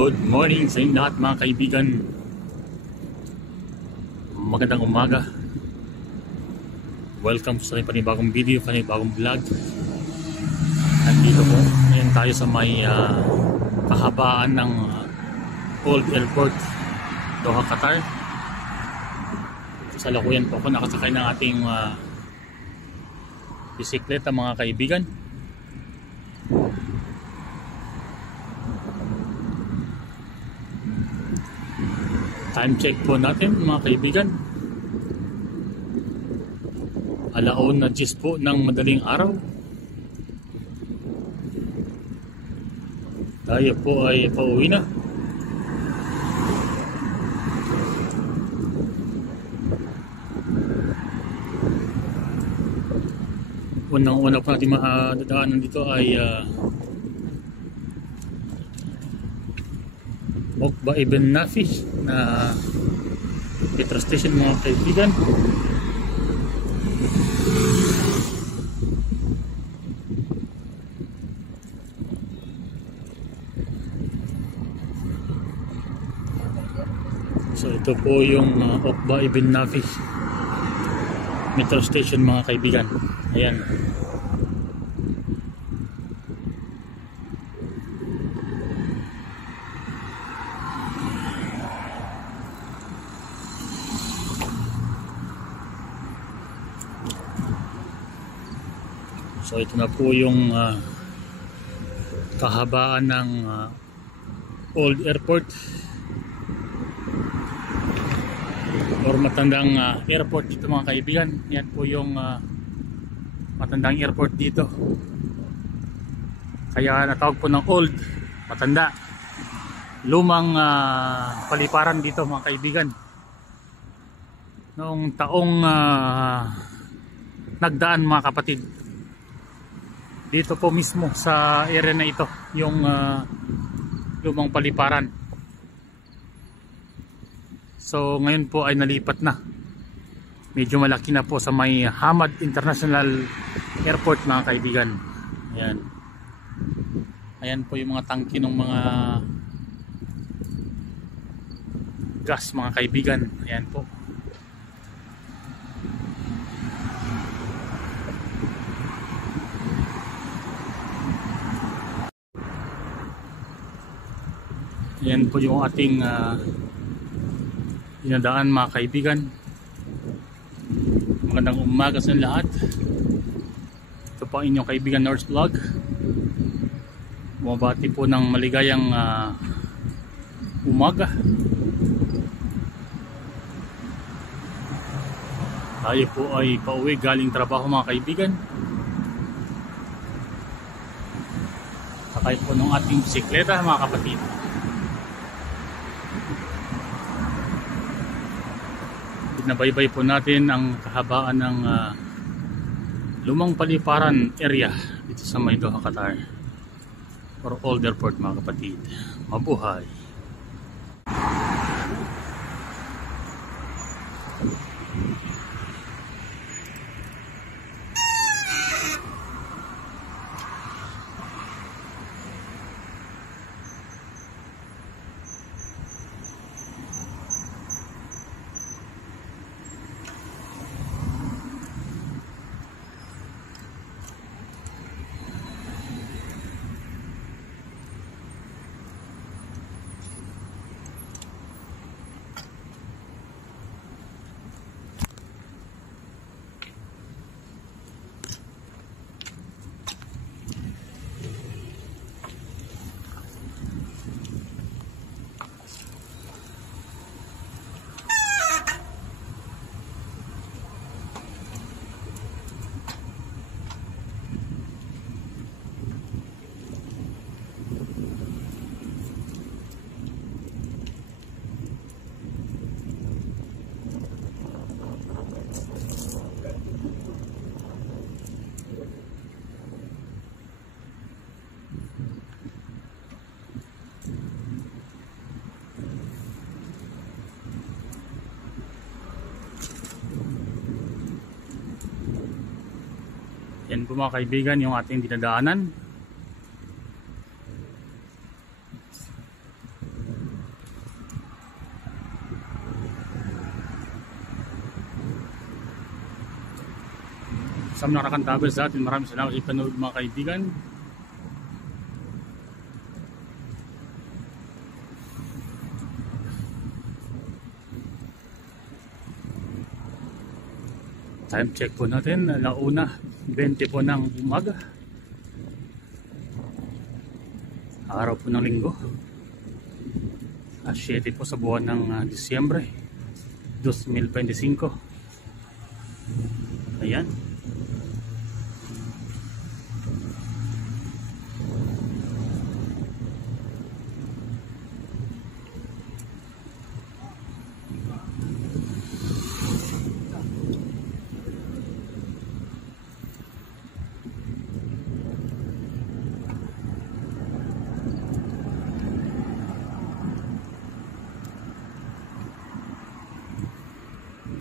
Good morning sa inyo lahat mga kaibigan. Magandang umaga. Welcome sa panibagong video, panibagong vlog. Nandito po ngayon tayo sa may kahabaan ng Old Airport, Doha, Qatar. Sa lakuyan po ako nakasakay ng ating bisikleta mga kaibigan. Time check po natin mga kaibigan. 1:10 po ng madaling araw. Tayo po ay pauwi na. Unang-una po natin madadaanan dito ay Okba Ibn Nafi na petrol station mga kaibigan. So ito po yung Okba Ibn Nafi metro station mga kaibigan. Ayan. So ito na po yung kahabaan ng Old Airport or matandang airport dito mga kaibigan. Yan po yung matandang airport dito. Kaya natawag po ng old, matanda. Lumang paliparan dito mga kaibigan. Noong taong nagdaan mga kapatid, dito po mismo sa area na ito yung lumang paliparan. So ngayon po ay nalipat na. Medyo malaki na po sa may Hamad International Airport mga kaibigan. Ayan. Ayan po yung mga tangke ng mga gas mga kaibigan. Ayan po. Ayan po yung ating dinadaan mga kaibigan. Magandang umaga sa lahat. Ito po ang inyong kaibigan Norse Vlog. Bumabati po ng maligayang umaga. Tayo po ay pauwi galing trabaho mga kaibigan. Sakay po ng ating bisikleta mga kapatid. Nabaybay po natin ang kahabaan ng lumang paliparan area dito sa may Doha, Qatar or Old Airport mga kapatid. Mabuhay! Yan po mga kaibigan yung ating dinadaanan. Sa mga nakakantabel sa atin, maraming salamat sa panood mga kaibigan. Time check po natin, 1:20 po ng umaga. Araw po ng linggo. 7 po sa buwan ng Disyembre 2025. Ayan.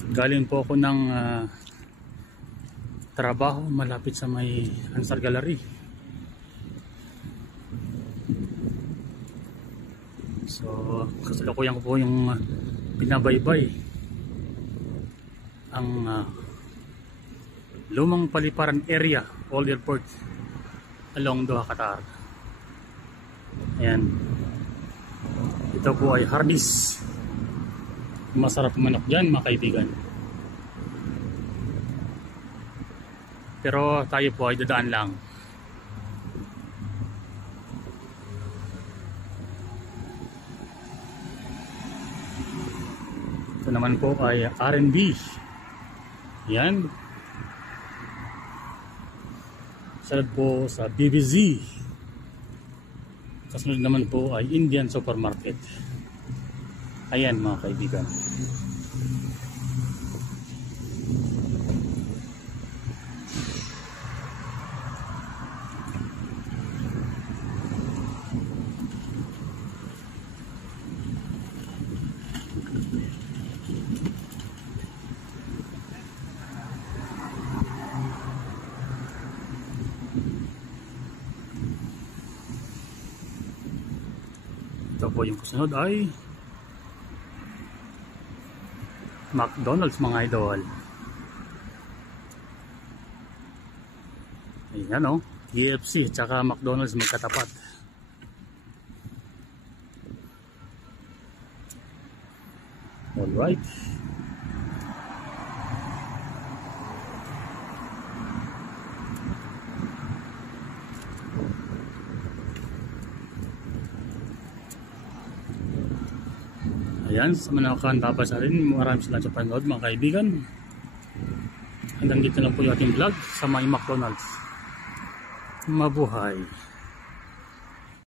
Galing po ako ng trabaho malapit sa may Ansar Gallery. So, kasalukuyan ko po yung binabaybay ang lumang paliparan area, Old Airport along Doha, Qatar. Ayan. Ito po ay Hardee's. Masarap manok dyan mga kaibigan. Pero tayo po ay dadaan lang. Ito naman po ay R&B. Yan. Salad po sa BBZ. Kasunod naman po ay Indian Supermarket. Ayan mga kaibigan. Ito po yung kasunod ay McDonald's mga idol. Ayan o, KFC tsaka McDonald's magkatapat. Alright. Ayan, sa mga nakakantaba sa atin, maraming salamat sa panood mga kaibigan. Hanggang dito lang po yung ating vlog sa may McDonald's. Mabuhay!